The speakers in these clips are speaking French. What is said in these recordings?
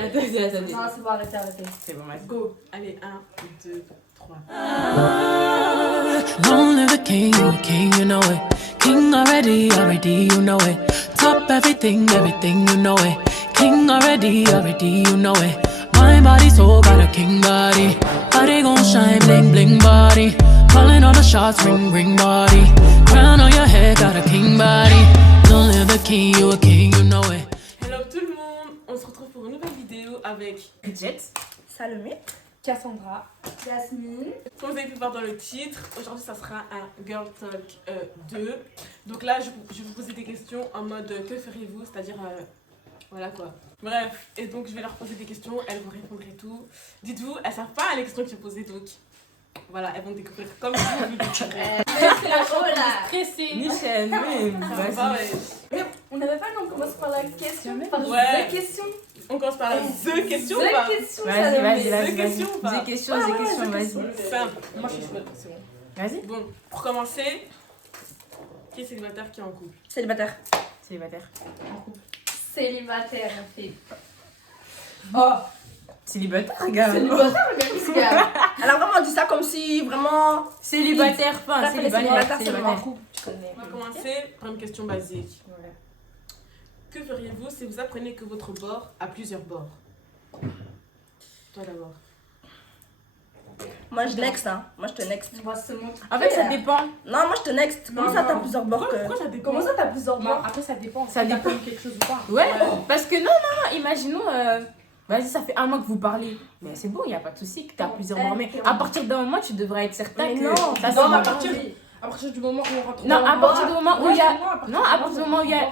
attendez. Non, c'est bon, arrêtez. C'est bon, vas-y. Go. Allez, 1, 2, 3. Long live the king, you know it. King already, you know it. Top everything, you know it. King already, you know it. My body soul got a king body. Body gon' shine, bling bling body. Calling all the shots, ring ring body. Crown on your head, got a king body. Long live the king, you know it. Hello tout le monde, on se retrouve pour une nouvelle vidéo avec Jet. Salomé. Cassandra. Jasmine. comme vous avez pu voir dans le titre, aujourd'hui ça sera un Girl Talk 2. Donc là je vais vous poser des questions en mode que feriez-vous, c'est-à-dire voilà quoi. Bref, et donc je vais leur poser des questions, elles vont répondre et tout. Dites-vous, elles savent pas les questions que j'ai posées donc voilà, elles vont découvrir comme vous le découvrir. C'est la show là. Stressée. Michel, oui. Ça va, ouais. Mais on n'avait pas le nom, on commence par la question. Par Ouais. la question. On commence par la The question ou pas? La question, Vas-y, Salomé. vas-y. The question ou pas? Des questions, vas-y. Simple. Moi je suis chouette, c'est bon. Vas-y. Bon, pour commencer, qui est célibataire, qui est en couple? Célibataire. Célibataire. Célibataire, on fait. Oh, Célibataire, gars. Célibataire, mais gars. Elle a vraiment dit ça comme si vraiment. Célibataire, pas Célibataire, c'est célibataire. couple. Tu connais. On va commencer par une question basique. Que feriez-vous si vous apprenez que votre bord a plusieurs bords? Toi d'abord. Moi je next, hein. Moi je te next. on va se montrer. En fait, ça dépend. Non, moi je te next. Comment ça t'as plusieurs bords que. Pourquoi ça dépend? Comment ça t'as plusieurs Non, bords? après ça dépend. Ça Si t'as dépend. connu quelque chose ou pas. Ouais, parce que non, imaginons, vas-y, ça fait un mois que vous parlez. Mais c'est bon, il n'y a pas de souci que tu as plusieurs morts. Mais à partir d'un moment, tu devrais être certain Mais que non, ça Non, c'est à partir du moment où on rentre. Non, à partir du moment où il y a. Non, à partir du moment où il y a.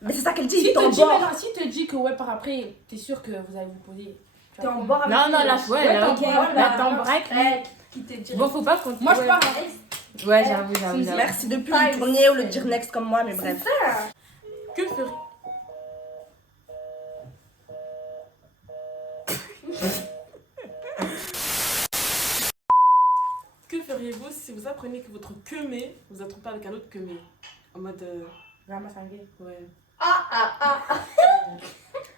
Mais c'est ça qu'elle dit, Si t'es en te dit, bord. maintenant, si te dit que ouais, par après, t'es sûr que vous allez vous poser. T'es en bord avec. Non, là, ouais, là, t'es en ok. bord, Là, t'en break. Qui t'est dit. Bon, faut pas qu'on. Moi je ouais. pars. Ouais, j'avoue. Merci de plus le tourner ou le dire next comme moi, mais bref. Que ferie- Que feriez-vous si vous apprenez que votre queumé vous a trompé avec un autre queumé? En mode. Ouais.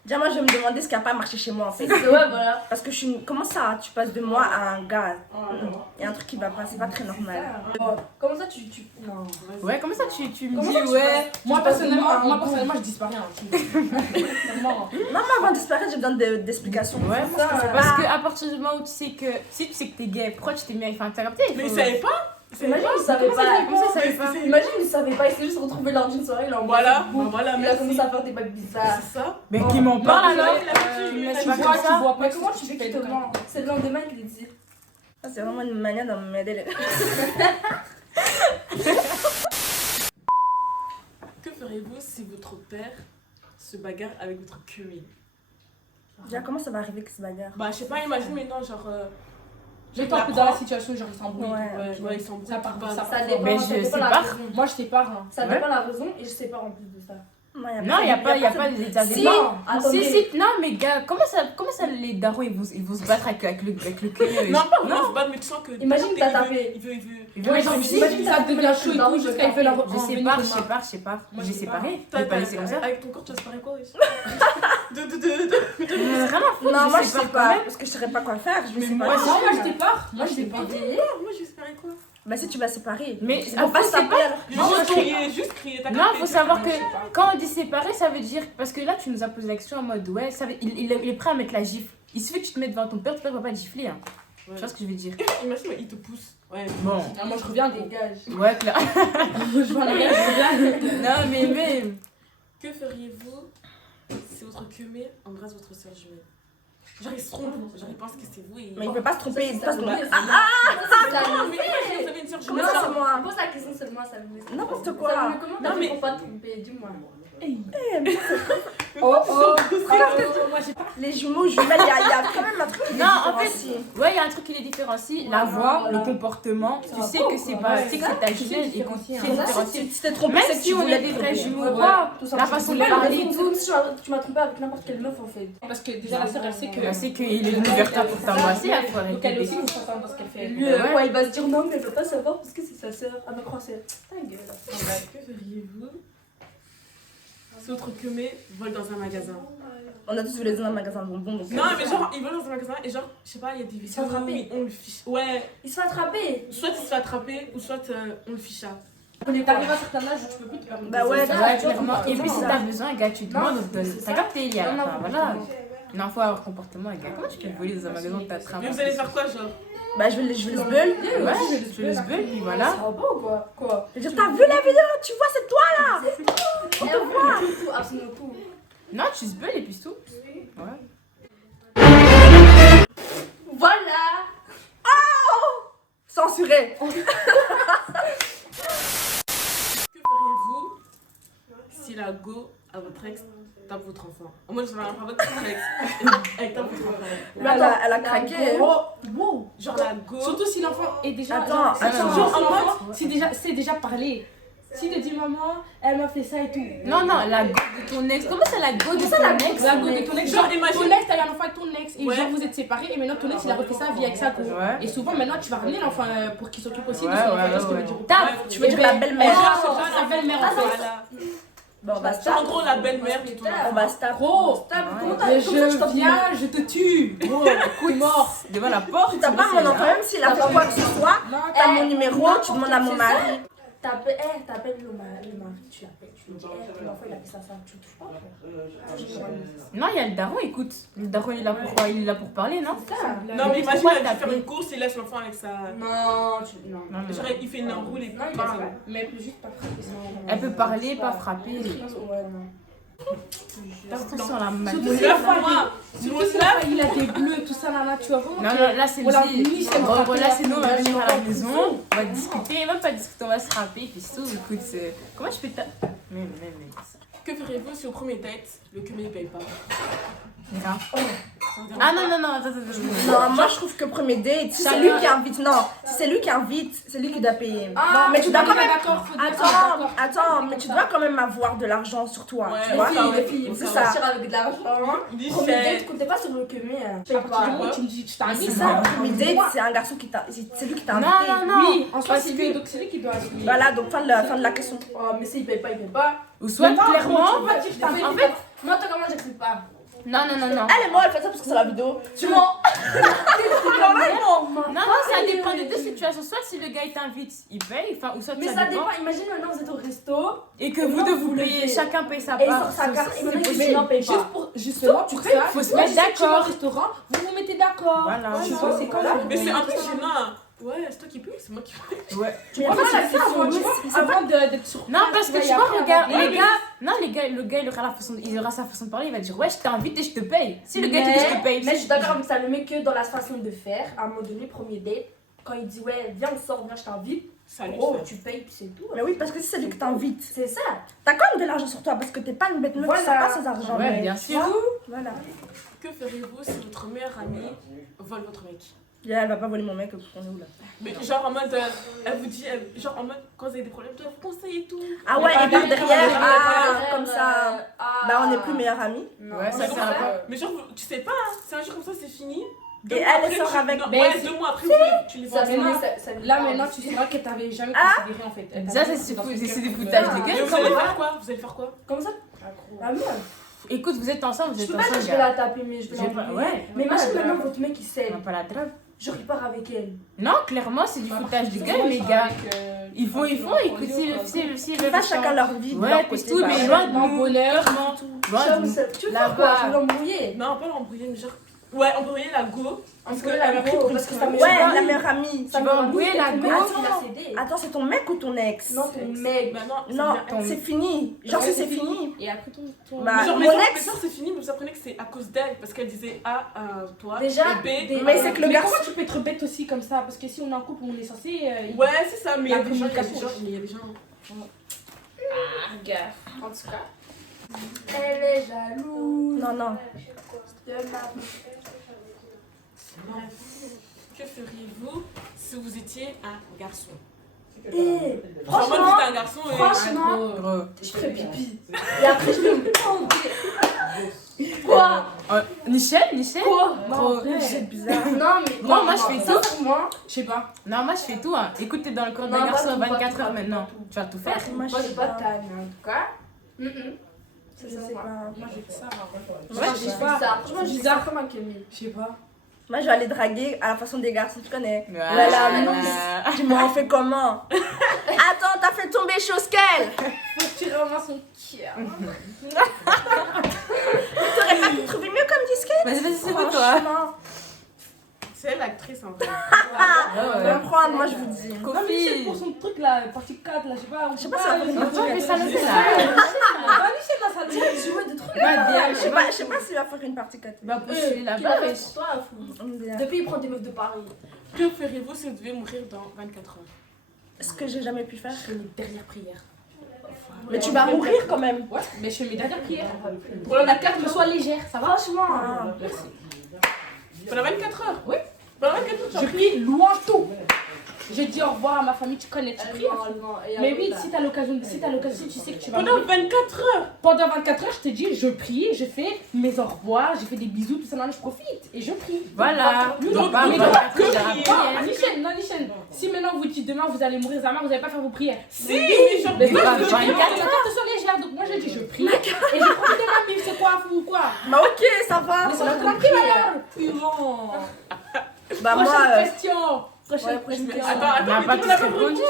Déjà, moi je vais me demander ce qui a pas marché chez moi en fait. Ouais, voilà. Parce que je suis. Comment ça, tu passes de moi à un gars? Il y a un truc qui va pas, c'est pas très normal. Comment ça tu. Non. Vas-y. Ouais, comment ça tu me Comment dis, ça, tu ouais. Moi Tu passes de moi à un personnellement, je disparais. Non. Non, mais avant de disparaître, j'ai besoin d'explications. Ouais, C'est ça. parce que à partir du moment où tu sais que. Si tu sais que t'es gay, pourquoi tu t'es mis avec. Enfin, t'as capté? Mais ils savaient pas? Ils savaient Imagine, pas? il savait pas. Comment ça, savait pas? Imagine, il savait pas, il s'est juste retrouvé lors d'une soirée, il a envoyé Voilà, Facebook. bah voilà, Il a merci. commencé à faire des bagues bizarres. C'est ça? Mais qui m'en parle Non, alors? il a fait, Tu me laisses tu pas vois, comme ça? vois pas Mais que comment c'est tu ce fais que qu'il tu te fais ment? C'est le lendemain qu'il est dit. Ça, c'est vraiment une manière de m'aider. Que ferez-vous si votre père se bagarre avec votre queumé? Déjà, comment ça va arriver que se bagarre? Bah, je sais pas, imagine maintenant, genre. J'étais un peu dans la situation, genre ils s'embrouillent. Ouais, ils sont Ça part pas. ça. Ça dépend, Mais ça je dépend sais la pas. raison. Moi je sépare. Hein. Ça Ouais. dépend la raison et je sépare en plus de ça. Non, il n'y a pas de. Ça Si, dépend. attendez. Si, non, mais gars, comment ça les darons ils vont se battre avec le cul? Non, pas vraiment se battre, mais tu sens que. Imagine que t'as il veut- tapé. Il veut. Ouais, genre, je imagine ça devient chaud et tout jusqu'à il fait leur. Je sépare. Moi, J'ai je séparé. T'as- Je vais pas laisser comme ça. Avec ton corps, tu vas séparer quoi, wesh? Vraiment, Non, moi je sépare sais quand pas. même. Parce que je saurais pas quoi faire. Je vais Mais séparer. Non, moi je sépare. Moi je sépare. Moi, j'ai séparé quoi? Bah, si tu vas séparer. Mais Ils vont pas se taper alors. Juste crier, t'as Non, capté. faut savoir que quand on dit séparer, ça veut dire. Parce que là, tu nous as posé la question en mode ouais, il est prêt à mettre la gifle. Il suffit que tu te mettes devant ton père va pas te gifler. Hein. Ouais. Tu vois ce que je veux dire? Imagine, il te pousse. Ouais. Bon. Non, moi je reviens, dégage. Ouais, clair. Je vois la je reviens. Non, mais même. Que feriez-vous si votre queumé embrasse votre soeur jumelle? Genre, il se trompe. Genre, il pense que c'est vous. Mais il peut pas se tromper, il peut pas se tromper. Ah, Ah, non, mais imagine, vous avez une soeur comment jumelle. ça, c'est moi? Pose la question seulement, ça me N'importe quoi. Comment Non, t'as mais- fait pour pas te tromper? Dis-moi. Oh oh. Moi j'ai pas. Les jumeaux, jumelles, il y a quand même un truc qui les Non, en fait, différencie. ouais, il y a un truc qui les différencie. La voix, le comportement. Tu sais que c'est pas. Tu sais que c'est ta jumelle et que c'est différencié. Si tu t'es trompé, Même c'est que si tu on voulais est des te vrais tromper. jumeaux, Ouais, quoi. tout La simplement. façon de C'est pas parler une et raison, tout. c'est comme si tu m'as trompé avec n'importe quelle meuf en fait. Parce que déjà la sœur elle sait que. Elle sait qu'il est une ouverture pour t'embrasser, il faut Donc elle arrêter. aussi, il faut s'entendre dans ce qu'elle fait. Lui, Ouais. ouais, il va se dire non, mais elle veut pas savoir parce que c'est sa sœur. Elle me croit, c'est ta gueule. Que feriez-vous si votre queumé vole dans un magasin? On a tous vu les dans un magasin de bonbons. Donc Non, mais genre, il vole dans un magasin et genre, je sais pas, il y a des vidéos attraper. où on le fiche. Ouais, Il se fait attraper. soit il se fait attraper ou soit on le ficha. T'arrives à un certain âge où tu peux plus te permettre. Bah ouais, de faire ça, ça. Ouais, clairement. Et puis si ça. t'as besoin, gars, tu demandes, on te donne. c'est T'as ça. capté, il y a. Non, Enfin, voilà. non. Non, faut avoir comportement, les gars. Comment tu peux voler dans un magasin de ta trame? Mais vous allez faire quoi, genre? Bah, je vais le bulle. Ouais, je le bulle, puis voilà. Ça va pas ou quoi? Quoi? Je vais dire, t'as vu la vidéo? Tu vois, c'est toi là? On te voit. Tout, absolument tout. Non, tu se bulles et puis c'est tout. Ouais. Voilà. Censuré. Que feriez-vous si la go à votre ex tape votre enfant? Moi, je ne sais pas votre ex. Elle tape votre enfant. Mais elle a craqué. Oh, wow. Genre la go. Surtout si l'enfant est déjà. Attends, genre, attends. genre, l'enfant, c'est déjà parlé. Si te dit maman, elle m'a fait ça et tout. Non, non, la go de ton ex. Comment c'est la go de ton ex? La go de ton ex. Genre, Genre, imagine- ton ex, t'as eu un enfant avec ton ex et Ouais. genre vous êtes séparés et maintenant ton ex il a refait sa vie avec sa go. Ouais. Et souvent maintenant tu vas ramener l'enfant pour qu'il s'occupe aussi de Ouais, son ouais, enfant. Qu'est-ce que ouais, veut dire? ouais. Tape. Tu veux dire la belle-mère? Oh, sa belle-mère en fait. Voilà. Bon, on va se En taper. gros, la belle-mère de ton enfant. On va se taper. Gros. Comment Et t'as comment ça, tu t'en je viens, je te tue. Gros, coup mort. Devant la porte. T'as pas mon enfant, même s'il a fait quoi que ce soit. Non, T'as mon numéro, tu demandes à mon c'est mari. T'appelles le mari, tu l'appelles, tu lui dis, l'enfant il a fait ça, tu le touches pas. Non, il y a le daron, écoute. Le daron, il est là pour quoi? Il est là pour parler, non? Non, mais imagine, Pourquoi elle va taper? faire une course, il laisse l'enfant avec sa. Non, non. Non, mais Genre, il fait une enroule et Non, il parle. laisse pas. mais elle peut juste pas frapper ça. Elle peut parler, pas frapper. Ouais, non. Attention à la Surtout magie. si la fois, moi. surtout si la fois, il a des bleus, tout ça, là, tu vois vraiment. Non, que- non, là c'est On l'a dit. mis, c'est Bon, frappé, là c'est nous, on va là, venir c'est à la encore maison, on va discuter, même pas discuter, on va se rapper, puis c'est tout. Écoute, comment je peux mais. Que feriez-vous si au premier date, le cumé ne paye pas? Grave. Ah non, non, non, attends. Non, moi je trouve que premier date, si c'est lui qui invite, non, si c'est lui qui invite, c'est lui qui doit payer. Non, mais tu dois quand même. Attends, mais tu dois quand même avoir de l'argent sur toi. Ouais, Tu vois? ouais, Les filles, ouais, vous c'est ça. sortir avec de l'argent. Premier date, comptez pas sur le cumé. À partir du moment où tu me dis, tu C'est t'invites. ça, premier date, c'est un garçon qui t'a. C'est lui qui t'a Non, invité. non, non. Oui, en soi Parce c'est que- lui, donc c'est lui qui doit assumer. Voilà, donc fin de la question. Oh, mais s'il paye pas, il paye pas. Ou soit Mais non, clairement. gros, tu peux pas dire que t'invites. En fait, Moi, toi, comment j'accepte pas? non, non, non, non. Elle et moi, elle fait ça parce que c'est la vidéo. Tu mens. Non, non, ça dépend des deux situations. Soit si le gars il t'invite, il paye, enfin, ou soit Mais ça dépend. Imagine maintenant vous êtes au resto Et que vous deux vous payez, levez. chacun paye sa et il part. sort sa carte et C'est maintenant il possible. dit non, paye pas. Justement, pour ça, faut se ouais, mettre je sais que tu vas au d'accord. restaurant, vous vous mettez d'accord. Voilà. Tu vois, c'est comme ça. Mais c'est un peu gênant. Ouais, c'est toi qui paye, c'est moi qui paye. Ouais. Mais En fait, voilà, c'est ça, c'est tu vois, avant d'être sur Non, parce que place, tu vois, après, regarde, avant- les gars, non, le gars, il aura sa façon de parler, il va dire, ouais, je t'invite et je te paye. Si le gars te dit, je te paye, Mais je suis d'accord avec ça, le mec que dans la façon de faire, à un moment donné, premier date, quand il dit ouais, viens, on sort, viens, je t'invite, Salut. oh, tu payes, puis c'est tout. Mais oui, parce que si c'est lui qui t'invite, C'est ça. t'as quand même de l'argent sur toi parce que t'es pas une bête meuf qui sort Voilà. pas ses argent. Ouais, mais- bien sûr. Voilà. Que feriez-vous si votre meilleure amie vole votre mec? Elle va pas voler mon mec, on est où là? Mais genre en mode, elle vous dit, genre en mode, quand vous avez des problèmes, tu dois vous conseiller et tout. Ah ouais, et par derrière, Ah, comme ça. Bah on est plus meilleurs amis. Ouais, ça Mais c'est comment un ça peu. Mais genre, tu sais pas, hein, c'est un jour comme ça, c'est fini. Et elle sort avec. Non, Mais ouais, c'est- 2 mois après, tu les Ça vois. fait maintenant, ça Là maintenant, tu sauras que t'avais jamais Ah. considéré en fait. Elle Ça, t'avait c'est dans fou- son c'est cœur des comme foutages ça. de Mais gueule. vous allez faire quoi? Vous allez faire quoi? Comme ça. La meuf. Écoute, vous êtes ensemble, vous Je êtes peux pas dire que ensemble, je vais gars. la taper, mais je vais J'ai pas- l'embrouiller. ouais. Mais imagine maintenant votre mec il On sait. va pas la trappe. Genre il part avec elle. Non, clairement, c'est du foutage de gueule, les gars. Ils font, écoute, si Pas chacun leur vie. de Ouais, leur puis côté, tout, bah, mais ouais. loin de Mon nous. bonheur. Loin Genre, de nous. tu veux Là-bas. faire quoi? Tu veux l'embrouiller. Non, pas l'embrouiller, mais genre. Ouais, embrouiller la go. Parce Embrouiller qu'elle la a pris go, pour une parce que ça me- Ouais, la meilleure amie. Tu vas embrouiller la go. Attends, c'est ton mec ou ton ex? Non, ton mec. Bah non, Non, c'est bien. c'est fini. Genre, Ouais, c'est fini. Et après ton. Bah, Mais genre, mon mais ex. genre, c'est fini, mais vous apprenez que c'est à cause d'elle. Parce qu'elle disait A à toi. Déjà, et B. des- Mais c'est que le Mais garçon. comment tu peux être bête aussi comme ça? Parce que si on est en couple, on est censé. Ouais, c'est ça, mais il y a La des gens, communication. mais il y a des gens. En tout cas. Elle est jalouse. Non, non. De ma... Bref. Que feriez-vous si vous étiez un garçon? Eh, Genre, moi, franchement, j'étais un garçon et. franchement, Gros. je ferais pipi. Et après, je vais me prendre. Quoi? Nichel Quoi? Gros. C'est bizarre. Non, mais. Moi, moi, je fais tout. Sincèrement, Je sais pas. Non, moi je fais tout. Hein. Écoute, t'es dans le corps d'un Non, garçon pas à tout, pas 24 tout, heures pas maintenant. tout. Tu vas tout faire. Moi, moi, je j'ai sais pas pas. de taille, mais en tout cas. Je sais pas. Moi, j'ai fait ça. Moi, je J'ai sais fait ça. Franchement, j'ai fait ça Bizarre. comme un Camille. Je sais pas. Moi, je vais aller draguer à la façon des garçons, tu connais. Voilà. Tu m'en fais comment? Attends, t'as fait tomber chose qu'elle. Faut que tu ramasses son cœur. T'aurais pas pu trouver mieux comme disquette? Vas-y, c'est quoi toi? Franchement. C'est elle l'actrice en vrai. On va prendre, moi, je vous dis. Non, mais Michel, pour son truc là, partie 4, là, je sais pas. Je sais pas si elle va faire une Attends, partie mais ça 4. le fait là. Va Michel dans sa tête. Tu jouais des trucs. Je sais pas s'il va faire une partie 4. Bah, postuler Qui là-bas. l'a fait pour toi, fou. Depuis, il prend des meufs de Paris. Que ferez-vous si vous devez mourir dans 24 heures? Ce que j'ai jamais pu faire. Je fais mes dernières prières. Mais tu vas mourir quand même. Ouais, mais je fais mes dernières prières. Pour que la carte me soit légère, ça va? Franchement. Ah. Merci. Pendant 24 heures? Oui. Pendant 24 heures, tu Je as prie loin tout. J'ai dit au revoir à ma famille, tu connais, tu pries. Mais Mais oui, si t'as l'occasion, si tu sais que tu vas Pendant mourir. 24 heures? Pendant 24 heures, je te dis, je prie, je fais mes au revoir, je fais des bisous, tout ça, là, je profite et je prie. Voilà. Donc, Bah, donc, mais que j'ai prier. Non, Nichen, non, Nichen. Si maintenant vous dites demain vous allez mourir Zama, vous n'allez pas faire vos prières. Si, mais genre, Mais bah, moi, je bah, prie, la 24 carte soit légère, donc moi je dis je prie et je profite de ma vie, c'est quoi, fou ou quoi? Bah, ok, ça va. Mais c'est la tranquille alors. Bah, moi. Prochaine question. Ouais, prochaine question. Attends, Il y a attends, pas mais tout tu l'as ce pas que répondu.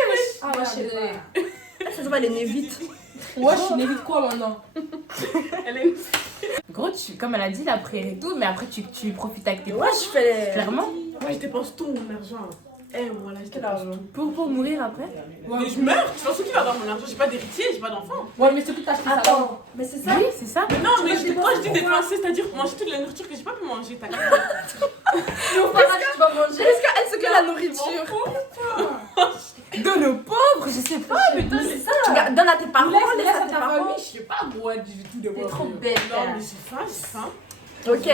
Ah, moi, je sais pas. Ça se voit, elle est née vite. Ouais, je suis n'évite quoi maintenant? Elle est... Gros, comme elle a dit, la prière et tout, mais après tu profites avec tes Ouais, proches. je fais. Clairement. Moi, je dépense tout mon argent. Eh, voilà, je dépense tout. Pour mourir après. Mais je meurs, tu penses qui va avoir mon argent? J'ai pas d'héritier, j'ai pas d'enfant. Ouais, mais c'est tout acheté ça. Attends, mais c'est ça. Oui, c'est ça. Mais non, mais quand je dis dépenser, c'est-à-dire manger toute la nourriture que j'ai pas pu manger. T'as Et au paradis, tu vas manger. Est-ce qu'elle se que la nourriture? De nos pauvres, je sais pas. Putain, c'est ça. Tu donnes à tes parents, Laisse laisse à à tes ta parents. famille, je sais pas, moi, du tout de T'es moi. trop bête. Non, mais j'ai faim. Ok.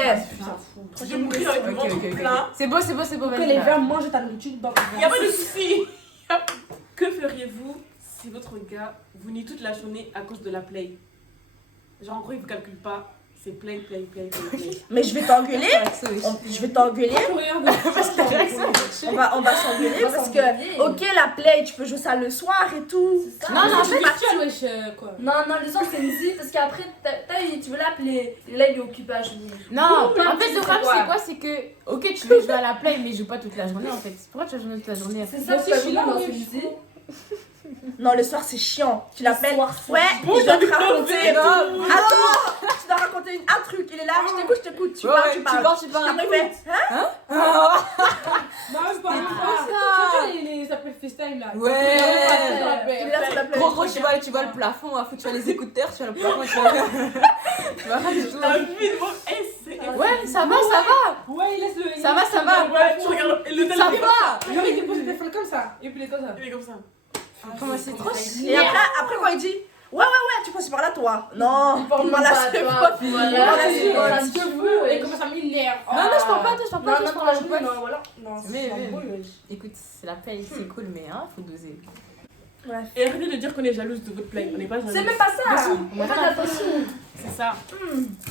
Je vais mourir avec le ventre plein. C'est beau, c'est beau, c'est beau. Que vas-y, les va. verts mangent ta nourriture dans Il n'y a pas de souci. Que feriez-vous si votre gars vous nie toute la journée à cause de la play? Genre en gros il vous calcule pas, c'est play. Mais je vais t'engueuler. Je vais t'engueuler. On va s'engueuler parce que, ok, la play, tu peux jouer ça le soir et tout. Non, non, en fait, quoi. Non, le soir c'est une zie parce qu'après, tu veux l'appeler. Et là, il est occupé à jouer. non, en fait, le problème, c'est quoi? C'est que, ok, tu veux jouer à la play, mais joue pas toute la journée en fait. Pourquoi tu vas jouer toute la journée? C'est ça, Moi aussi, parce je suis que là, dans oui, une je zie. Non, le soir, c'est chiant. Tu l'appelles. soir, c'est Ouais, bon, je dois j'ai te raconter. envie de Non. Attends, tu dois raconter un truc. Il est là, je t'écoute. Tu parles, tu parles. tu parles. Après, il fait, hein? Non, c'est pas ça. Ça s'appelle FaceTime là. Il est Ouais. là sur la play. Gros, tu vois le plafond, faut que tu vois les écouteurs, tu vois le plafond, tu vois. Tu vois rien du tout. La vie de mon S. Ouais, ça va. Ouais, il laisse le. Ça va. Ouais, tu regardes le Ça téléphone. va. Genre, il dépose le téléphone comme ça. Et puis il est comme ça. Il est comme ça. Comment c'est trop Et après, quand il dit, ouais, tu passes par là, toi. Non, Parle moi là, pas, c'est toi. pas. Voilà, Voilà, c'est c'est bon. bon. Ce que je veux. Et comment ça m'énerve. Non, je parle pas, toi, je parle pas. Non, je pour la parle journée, pas. non, voilà. Non, Mais, c'est écoute, c'est la paye, c'est cool, mais hein, faut doser. Et arrêtez de dire qu'on est jalouse de votre play. On n'est pas jalouse. C'est même pas ça. Faites attention. C'est ça.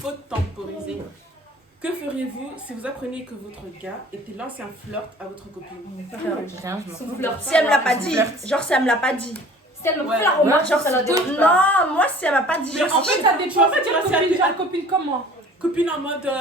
Faut temporiser. Que feriez-vous si vous appreniez que votre gars était l'ancien flirt à votre copine? Rien, je m'en Son fous. flirt. Si elle me l'a pas dit, genre si elle me l'a pas dit. Si elle me Ouais. fait la remarque, Genre, ça la dérange pas. non, moi si elle m'a pas dit, Mais genre, en si fait, je- Ça dépend. en fait, tu vas copine, faire- genre copine comme moi. Copine en mode.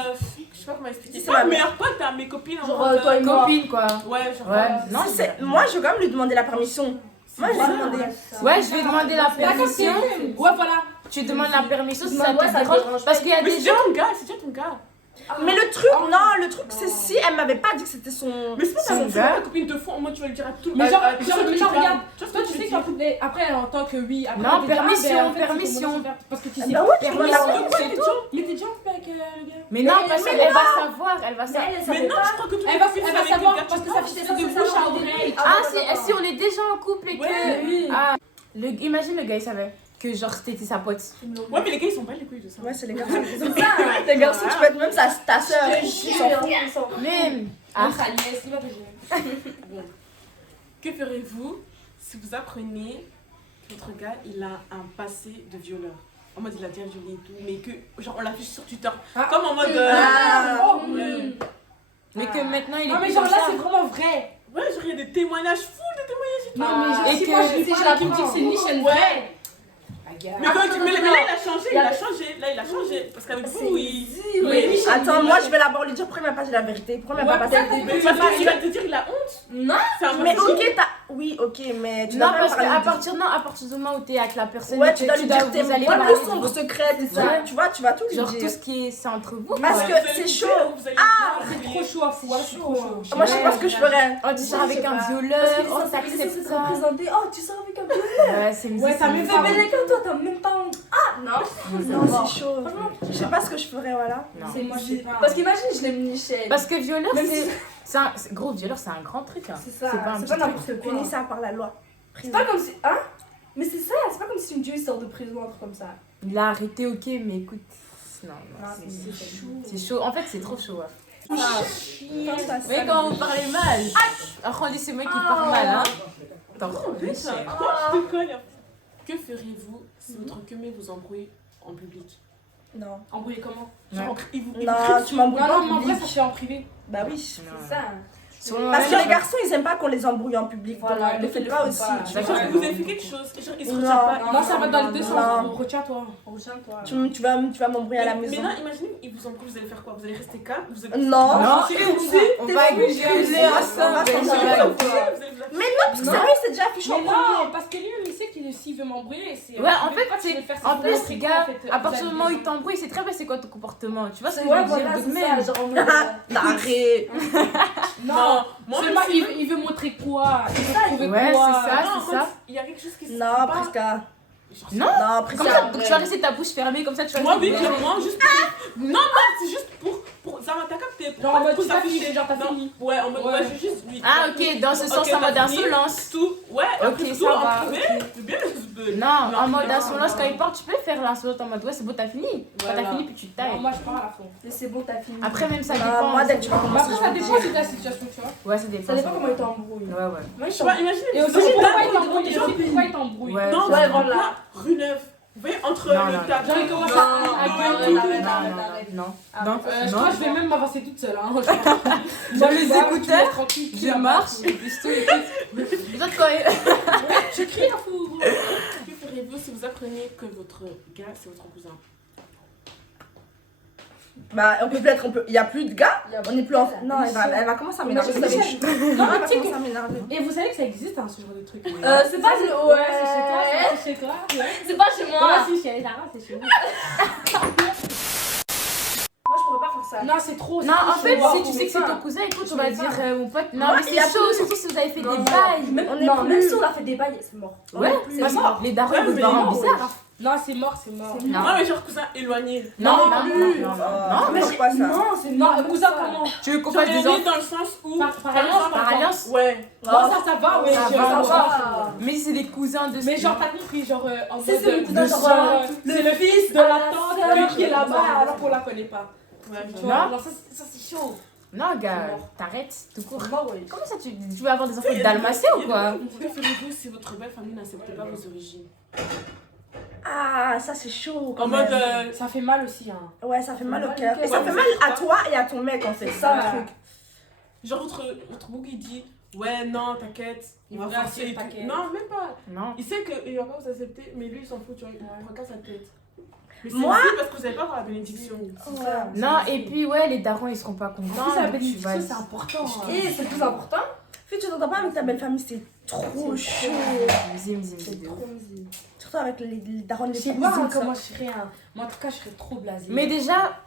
Je sais pas comment expliquer. C'est C'est ma ma mère. meilleure pote, hein, mes copines en Genre, mode. toi et moi. Copine, quoi. Ouais, genre. Ouais, non, si c'est- moi je vais quand même lui demander la permission. Moi je vais demander. Ouais, je vais demander la permission. Ouais, voilà. Tu demandes la permission si Demande, ça ouais, te ça te dérange. dérange Parce pas. qu'il y a Mais des c'est gens. déjà ton gars, c'est déjà ton gars. Mais le truc, non, le truc c'est si elle m'avait pas dit que c'était son. Mais c'est pas Son ta gars. ta copine te fout, moi tu vas le dire à tout le Mais monde. genre, à tous ceux qui parlent. regarde. Tu vois ce Toi, que tu je sais veux qu'en dire? fait, après, en tant que oui. Après, Non, on te dit, permission, en fait, permission. c'est comment ça se fait, parce que tu sais. Bah ouais, tu permission. demandes la permission. Mais t'es déjà en couple avec le gars. Mais non, parce mais qu'elle va savoir, elle va Mais savoir. elle, elle Mais savait non, pas. je crois que toutes les Elle va copines savoir savent avec quel parce gars que tu ça parles. fait de bouche à oreille. Ah, si on est déjà en couple et que. Ouais, oui. Ah, imagine le gars, il savait que genre c'était sa pote. Ouais, mais les gars ils sont pas les couilles de ça. Ouais, c'est les garçons. C'est ça. Les garçons, tu peux être même ta soeur. Je te jure. Même. Ah, Ah, sa nièce, il va te dire. Que ferez-vous si vous apprenez que votre gars il a un passé de violeur? En mode il a déjà violé et tout, mais que genre on l'a vu sur Twitter. Ah. Comme en mode. Ah. Ouais. mais que maintenant il est Ah, mais plus genre comme là, ça. c'est vraiment vrai. Ouais, genre il y a des témoignages fous, des témoignages et tout. Non, mais genre, Et si que- moi je lui et parle et qu'il me dit que c'est une niche, Ouais. vraie. bagarre. Mais quand mais là, il a changé. Parce qu'avec vous, il. Attends, moi je vais d'abord lui dire pourquoi il m'a pas dit la vérité. Pourquoi il m'a pas passé le Mais début. il va te dire qu'il a honte. Non. C'est un Mais mensonge. ok, oui, ok, mais tu Non, dois parce parler qu'à de- partir du moment où t'es avec la personne, Ouais, tu dois lui dire tes vous allez points parler plus sombres secrets et ça. Ouais. Tu vois, tu vas tout lui genre tout dire. ce qui est c'est entre vous. Parce quoi. que c'est chaud. C'est trop chaud à fou, c'est trop chaud. Moi je sais pas ce que je ferais. Oh, tu sors avec un violeur, oh, t'acceptes ça. Oh, tu sors avec un violeur. Ouais, c'est Ouais, t'as même C'est pas belle comme toi, t'as même pas honte. Ah, non. Non, c'est chaud. Je sais pas ce que je ferais, voilà. Non. C'est moi, Je sais pas. Parce qu'imagine, je l'aime Michel. Parce que violeur, Même gros violeur, c'est un grand truc. Hein. C'est ça, C'est pas un c'est petit pas truc. n'importe quoi. Finis ça par la loi. C'est pas comme si. Hein? Mais c'est ça, c'est pas comme si une Dieu sort de prison, un truc comme ça. Il a arrêté, ok, mais écoute. Non, c'est chaud. c'est chaud. En fait, c'est trop chaud. Hein. Mais Mais quand vous parlez mal, après c'est moi qui parle mal. Hein. Attends, Michel. Que feriez-vous si votre queumé vous embrouille en public? Non. Embrouillé comment? Genre, il vous Non, tu Non, m'embrouilles pas non, mais en en vrai, public. ça fait en privé. Bah oui. C'est ça. Parce que les garçons, ils aiment pas qu'on les embrouille en public. Voilà, Donc, ne le faites fait pas de aussi. pas. Genre, vous avez fait quelque chose. Et genre, il se Non. retient pas. Non, ça va dans les deux non. sens. Retiens-toi. Retiens-toi. Tu vas m'embrouiller à la Mais maison. non, imaginez, il vous embrouille, vous allez faire quoi? Vous allez rester calme? Vous allez... Non. Non, Si, on va accuser ensemble. Parce que sérieux, c'est déjà affiché en Mais premier. non, parce que lui, il sait qu'il s'il veut m'embrouiller, c'est. Ouais, en fait, toi, tu veux faire en ça, plus, c'est gars, quoi, en fait, à partir du vous moment où avez il t'embrouille, c'est très bien c'est quoi ton comportement. Tu vois ce que je Ouais, veux dire? voilà, Donc, c'est même. ça. Genre, en mode, T'arrêtes. Non, moi, seulement il veut montrer quoi? Il veut prouver Ouais, quoi? c'est ça. non, en fait, il y a quelque chose qui se Non, passe. Prisca. Non, Non, comme Prisca. ça, donc tu vas laisser ta bouche fermée, comme ça tu vas Moi, oui, rester- clairement, juste pour... Non, c'est juste pour... Ça m'a capté. Genre en mode, Pour t'as s'afficher. fini, genre t'as Non. fini. Ouais, en mode, Ouais. ouais, je veux juste lui. Ah, ok, dans ce sens, Ok, en mode t'as fini. insolence. Tout, ouais, Ok, après tout, ça en va, privé, ok. c'est bien le Non, en mode insolence, quand il part, tu peux faire l'insolence en mode ouais, c'est bon, t'as fini. Quand t'as Voilà. fini, puis tu Non, tailles. moi je pars à la fin. Mais c'est bon, t'as fini. Après, même ça Non, dépend. moi, dès que tu vas Mais commencer, après, ça dépend de la situation, tu vois. Ouais, ça dépend. Ça dépend comment il t'embrouille. Ouais, ouais. Moi, Je sais pas, imaginez. Et aussi, vous pourquoi êtes il là, t'embrouille? vous êtes Pourquoi il t'embrouille? Ouais, Non, ça ouais, dépend. voilà, rue Neuve. Vous voyez, entre Non, le non, table. Genre, il commence Non, à non, gueuler. arrête, Non, arrête, non, arrête. non. Ah, Non, Je crois que je vais même m'avancer toute seule. Hein. Dans les écouteurs, tranquille. je marche, et puis je te vous êtes quand Je crie à fou. Que feriez-vous si vous apprenez que votre gars, c'est votre cousin? Bah, on peut plus être. Il y a plus de gars. Il y a On est plus en. plus de Non, elle va commencer à m'énerver. Non, mais Non, Non, elle mais va tu sais commencer à m'énerver. Et vous savez que ça existe, hein, ce genre de truc. C'est pas le. Ouais, c'est chez toi, c'est chez toi. Ouais. C'est pas chez moi. Moi aussi, chez les Zara, c'est chez moi. Moi, je pourrais pas faire ça. Non, c'est trop. Non, en fait, trop si tu sais que c'est ton cousin, écoute, on va Mais dire pas. mon pote. Non, Moi, mais il y a c'est chaud, plus. surtout si vous avez fait Non, des non. bails. Même, On est non, plus. même si on a fait des bails, c'est mort. Ouais, C'est parce mort. que les darons, Ouais, ils mais vous parlent non, bizarre. Non, c'est mort, c'est mort. C'est Non. Non, mais genre cousin éloigné. Non, non, non, plus. non, non. Non, mais j'ai- c'est quoi ça? Non, c'est Non, mort. cousin, comment? Tu veux qu'on Genre fasse des éloigné enfants dans le sens où... Par alliance, par alliance? Ouais. Non, ça va, ouais. Ça je- va, ça va. Mais c'est des cousins de Mais genre, t'as compris, genre, en C'est mode, ce cousin, genre, c'est le fils de la la tante, sœur, lui qui est là-bas, ouais. alors qu'on la connaît pas. Ouais, Tu genre. vois, Non. genre, ça c'est chaud. Non, gars, C'est mort. t'arrêtes, tout court. Mort, ouais. Comment ça, tu veux avoir des enfants de dalmatien ou quoi? Que feriez-vous si votre belle famille n'acceptait pas vos origines? Ah, ça c'est chaud. quand En mode... même. Ça fait mal aussi, hein. Ouais, ça fait mal au cœur. Et Ouais, ça fait mais mal c'est à ça. toi et à ton mec en fait. C'est ça le truc. Genre votre bouc il dit ouais non t'inquiète Il on va va forcer, forcer et tout. t'inquiète. Non même pas. Non. Il sait qu'il va pas vous accepter mais lui il s'en fout tu vois il prend qu'à sa tête. Mais c'est Moi aussi parce que vous n'allez pas avoir la bénédiction. Non, et puis ouais, les darons ils seront pas En contents. plus, la donc tu bénédiction, vas- c'est important. hein. Et c'est le plus important. Fais, tu t'entends pas avec ta belle famille, c'est trop chaud. Zim, zim, C'est zim. trop easy. Surtout avec les darons, Je les sais pas hein, cousins. comment je serais. Hein. Moi, en tout cas, je serais trop blasée. Mais déjà,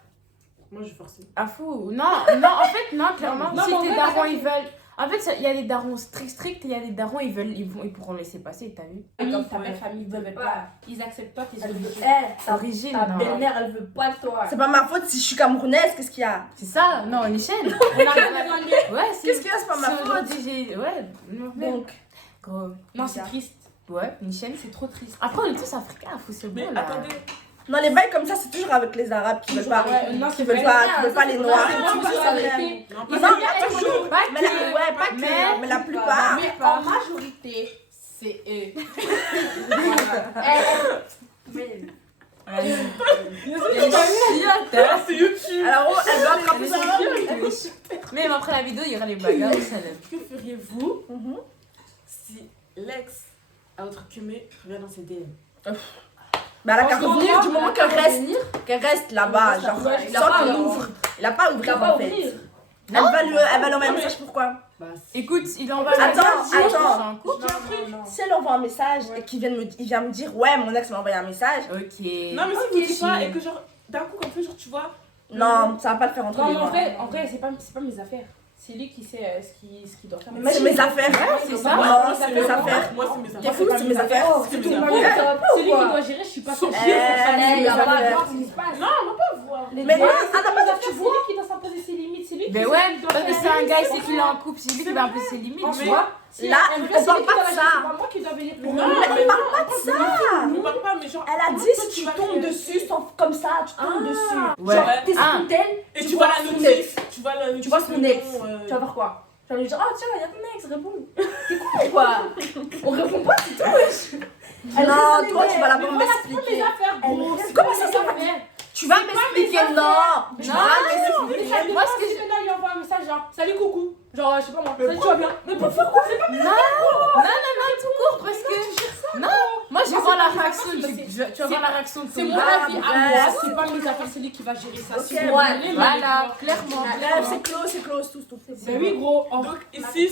Moi je vais forcer. à fou. Non, non, en fait, non, clairement, Non, si mais en tes vrai, darons t'as ils veulent. En fait, il y a des darons stricts et il y a des darons ils pourront laisser passer, t'as vu? Famille, ta Ouais. belle famille, ils veulent Ouais. pas. Ils acceptent pas tes Elle veut. origines. Ta Origine, ta non. belle-mère, elle veut pas de toi. C'est pas ma faute si je suis camerounaise, qu'est-ce qu'il y a? C'est ça? Non, Michel. On a rien demandé. Ouais, si. Qu'est-ce qu'il y a? C'est pas ma Si faute. aujourd'hui j'ai. Ouais, Donc, gros. Non, c'est triste. Ouais, Michel. C'est trop triste. Après, on est tous africains, faut se Mais bon là. attendez. non, les bails comme ça, c'est toujours avec les arabes qui veulent pas. Ouais, non, Qui c'est veulent vrai. pas les noirs. C'est Tu moi, vois, la ça vérité. Non, Ils pas ont ça. toujours. Pas Mais la, que- ouais, pas que, mais la plupart. Mais en majorité, c'est eux. Mais. Chiottes, C'est YouTube. Alors, oh, elle doit hein. attraper ça. Même après la vidéo, il y aura les bagarres, ça lève. Que feriez-vous Mhm. si l'ex à votre cumé revient dans ses DM? Bah, elle a qu'à Parce que revenir moi, du moment qu'elle reste là-bas. Genre, Il a sans pas qu'il à ouvre. Il a pas à Il ouvrir va pas en fait. ouvrir. Elle va lui envoyer un message, pourquoi? Écoute, il envoie Attends. Non, non. Si elle envoie un message et qu'il vient me dire, ouais, mon ex m'a envoyé un message. Ok. Non, mais si vous dites pas et que genre, d'un coup, comme ça, genre, tu vois. Non, ça va pas le faire entre Non, les mais mains. en vrai, c'est pas mes affaires. C'est lui qui sait ce qu'il doit faire. C'est mes affaires. c'est ça. Non, c'est mes Moi, affaires. moi, c'est mes T'es affaires. fou, c'est mes affaires. C'est mes Tout le affaires. monde, ça va pas C'est ou lui qui quoi? doit gérer, je suis pas Son censée. pied, il Il va va faire. voir ce qui se passe. Non, on va pas voir. Mais non, C'est lui qui doit s'imposer ses limites. C'est lui qui Mais sait ouais, ce qu'il doit parce que faire. c'est un gars, c'est qu'il est en couple, c'est lui qui va imposer ses limites, tu Mais- vois. Si Là, elle veut, on c'est parle lui pas qui de doit ça. gérer, c'est pas moi qui dois venir pour Non, lui. mais parle pas de ça. on parle pas, mais genre. Elle a comment dit toi, si tu vas tombes faire dessus comme ça, tu tombes dessus. Ouais. Genre, t'es Ah. sous tel, Et tu vois la son notice. Tu vois la notice. Tu vois son de ex. ton, Tu vas faire quoi? Tu vas lui dire, ah tiens, y'a ton ex, réponds. T'es con ou quoi? On répond pas, c'est tout, wesh. Non, toi, tu vas la Mais voir voilà, c'est pas mes m'expliquer. affaires, gros. Elle- C'est Comment pas ça, mes ça va affaires. Tu vas m'expliquer, non. Tu vas m'expliquer. Moi, ce que je lui envoie un message genre, salut coucou. Genre, je sais pas moi, salut, tu vas bien. Mais pourquoi c'est pas mes Non, tout court, parce que. Non, moi, je vais voir la réaction. Tu vas voir la réaction de C'est ton mon gars. avis à moi, c'est pas mes affaires, c'est lui qui va gérer ça. Si Ok, vous ouais, voulez, Voilà, clairement. Bref, c'est close, tout. Ben oui, gros. Donc ici,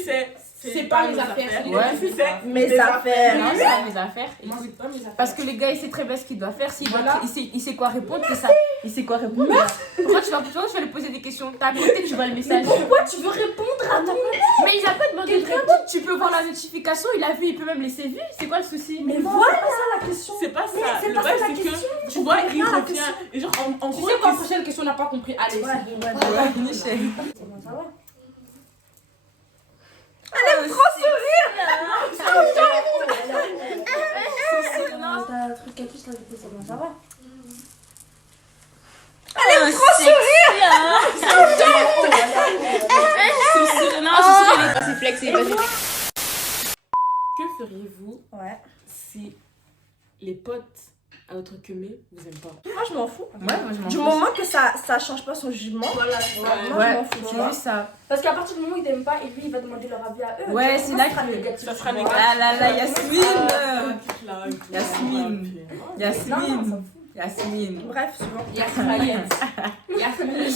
C'est pas mes affaires. Ouais. Ici, c'est Mes affaires. Non, c'est pas mes affaires. Moi, c'est pas mes affaires. Parce que les gars, il sait très bien ce qu'il doit faire. S'il Voilà. il sait quoi répondre, c'est ça. Il sait quoi répondre. Pourquoi tu vas lui poser des questions? T'as à côté, tu vois le message. Pourquoi tu veux répondre à ton ex? Mais il a pas demandé de répondre. Tu peux voir la notification, il a vu, il peut même laisser vu. C'est quoi le souci? Mais voilà, c'est ça la question. C'est pas ça. c'est Le pas bail, ça la c'est question. que tu vois, il pas la revient. question. Et genre, en Tu gros, sais quoi, la prochaine question, on n'a pas compris. Allez, c'est bon. Ouais, Michel. C'est bon, ça va. Non, t'as un truc à plus rajouter, c'est bon, ça va. C'est flexible. que feriez-vous Ouais. si les potes à votre queumé vous aiment pas? Moi, je m'en fous. Ouais, moi je m'en Du fous. moment que ça change pas son jugement, Voilà, moi, je Ouais, m'en fous, tu c'est vois. juste ça. Parce qu'à partir du moment où il t'aime pas et lui il va demander leur avis à eux, Ouais, tu vois, c'est moi, là ça sera que- négatif. Ça sera tu vois. négatif. Ah là là, Yasmine. Yasmine. Yasmine. Yasmine. Bref, souvent. Yasmine. Yasmine.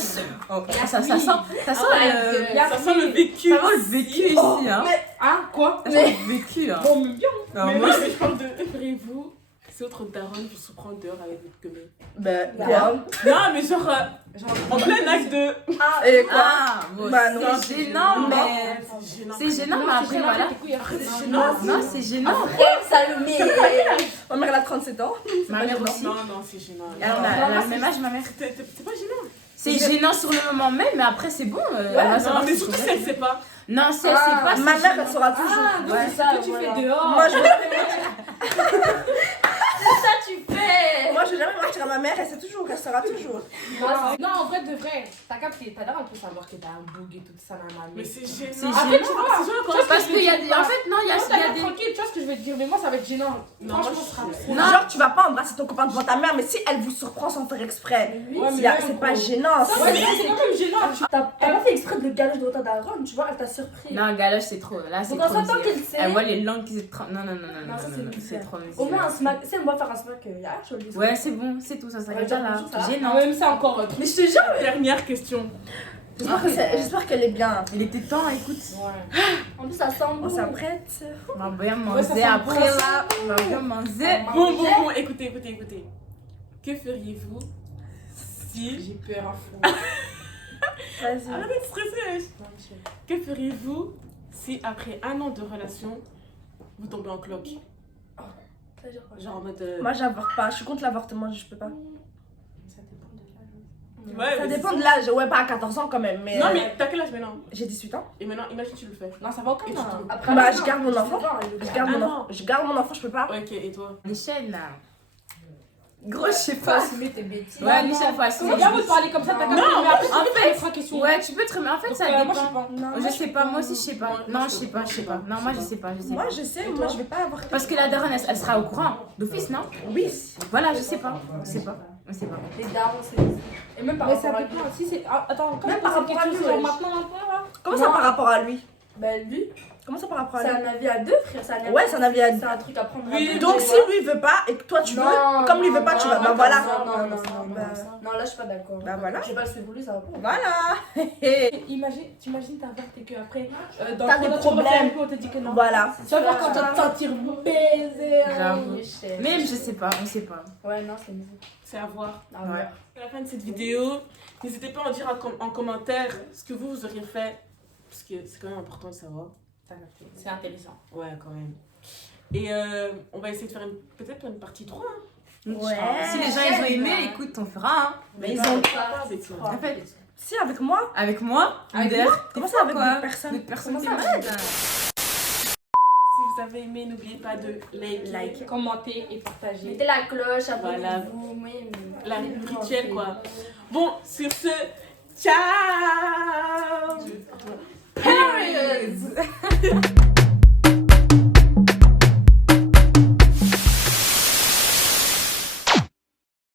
Oh, ça sent Ça sent le vécu. vraiment le vécu ici, hein. Hein, quoi? Ça sent le vécu, hein. Bon, mais bien. Non, Mais moi, moi, je parle de. Que feriez-vous si votre daronne vous surprend dehors avec votre queumé? Ben, Bah, quoi? Non, mais genre, en plein acte de. Et quoi? Ah, bon, Bah, non, c'est gênant, mais. C'est gênant. C'est gênant, mais après, voilà. Non, c'est gênant. Frère, Salomé. Ma mère, elle a 37 ans. Ma mère aussi. Non, non, c'est gênant. Alors, elle a le même âge, ma mère. C'est pas gênant. C'est gênant sur le moment même, mais après, c'est bon. Elle va Non, savoir mais si surtout c'est si elle sait pas. Non, si elle sait pas, Ma c'est mère, gênant. elle saura toujours. Ah, Ouais. c'est ça, Que tu voilà. fais dehors? Moi, je Ça, tu fais. Moi, je vais jamais mentir à ma mère, elle sait toujours, elle saura toujours. Non, en vrai, de vrai, t'as capté, t'as l'air un peu savoir que t'as un bug et tout ça, nanana. Mais c'est gênant. C'est Après, gênant. tu vois, C'est gênant quand tu vois, Parce qu'il y a des. En fait, non, il y Moi, a t'as l'air des. tranquille, tu vois ce que je veux te dire, mais moi, ça va être gênant. Non, Franchement, moi, ce sera je- trop. Non. Genre, tu vas pas embrasser ton copain devant ta mère, mais si elle vous surprend sans faire exprès, Ouais, mais c'est pas gênant. Ça, ouais, c'est quand même gênant. Elle a pas fait exprès de le galer devant ta daronne, tu vois, elle t'a surpris. Non, galoche, c'est trop. Là, c'est Donc on trop. s'entend misère. qu'elle sait. Elle voit les langues qui se. Non, non, non, non, Non, ça, c'est non, c'est bizarre. trop. Au moins un misère. smack, si elle me voit faire un smack, y'a rien, je le dis. Ouais, c'est bon, c'est tout, ça s'arrête Ouais, déjà là. bonjour, ça va. Gênant. Non, même ça encore. Mais je te jure, Dernière question. j'espère qu'elle est bien. Il était temps, écoute. Ouais. En plus, ça sent bon. On s'apprête. On va bien Ouais, ça manger sent après bon, là. On va bien manger. Bon, écoutez. Que feriez-vous si. J'ai peur à fond. Vas-y. Arrête d'être stressée. Que feriez-vous si après 1 an de relation, vous tombez en cloque? C'est-à-dire quoi? Genre en mode. Moi, j'avorte pas. Je suis contre l'avortement, je peux pas. Ça dépend de l'âge. Ouais, Ça mais dépend c'est de l'âge. Ouais, pas à 14 ans quand même. Mais Non, mais t'as quel âge maintenant? j'ai 18 ans. Et maintenant, imagine tu le fais. Non, ça va aucun Et tu temps. tombes. Après, Bah, non, je garde mon enfant. je Je garde mon Ah, enfant. Je garde mon enfant, je peux pas. Ok, et toi? Les chaînes là. Gros, je sais pas. assumer tes bêtises. Ouais, Michel, faut assumer. C'est bien vous de parler comme ça, t'as capté. Non, mais après, en tu fait, fais 3 questions. Ouais, tu peux te remettre. En fait, Donc, ça moi, je dépend. sais pas. Non, Je sais pas, moi aussi, je sais pas. Moi, Non, je je sais sais pas, pas, je sais pas. Non, moi, je sais pas, je sais Moi, pas. je sais, moi, je vais pas avorter. Parce que la daronne, elle sera au courant. D'office, non? Oui. Voilà, je sais pas. On sait pas. On sait pas. Les darons, c'est. Et même par Mais ça rapport à lui. dépend. Si c'est. Attends, quand Même tu par poses rapport à quelque chose, lui, genre ouais. maintenant, Comment ça par rapport à lui? Ben lui, Comment ça par rapport à C'est lui? un avis à deux, frère. Ouais, c'est un avis à deux. C'est un truc à prendre à Oui, deux. Donc si lui veut pas et que toi tu veux, comme lui veut pas, tu vas. Bah voilà. Non, Bah, non, là je suis pas d'accord. Bah voilà. Je vais pas le suivre lui, ça va pas. Voilà. T'imagines ta verte et qu'après, dans T'as le des fond, tu refais un problèmes. peu, on te dit que non. Voilà. Tu vas voir quand tu vas te sentir baiser. J'avoue. Michel. Même, je sais pas, on sait pas. Ouais, non, c'est musique. C'est à voir. Ah Ouais. ouais. À la fin de cette vidéo, n'hésitez pas à en dire en commentaire ce que vous auriez fait. Parce que c'est quand même important de savoir. C'est intéressant. Ouais, quand même. Et on va essayer de faire peut-être une partie 3. Hein. Ouais. Si les gens ils ont aimé, écoute, on fera. Hein. Mais ils ont. Pas avec toi. En fait, Si, avec moi. avec moi, Avec Uder, Comment ça, avec quoi d'autres personnes? D'autres personnes, Comment t'es ça, malade. Si vous avez aimé, n'oubliez pas de liker. Commenter et partager. Mettez la cloche, Voilà. abonnez-vous. Oui, mais- La rituel, quoi. Bon, sur ce, ciao. Period.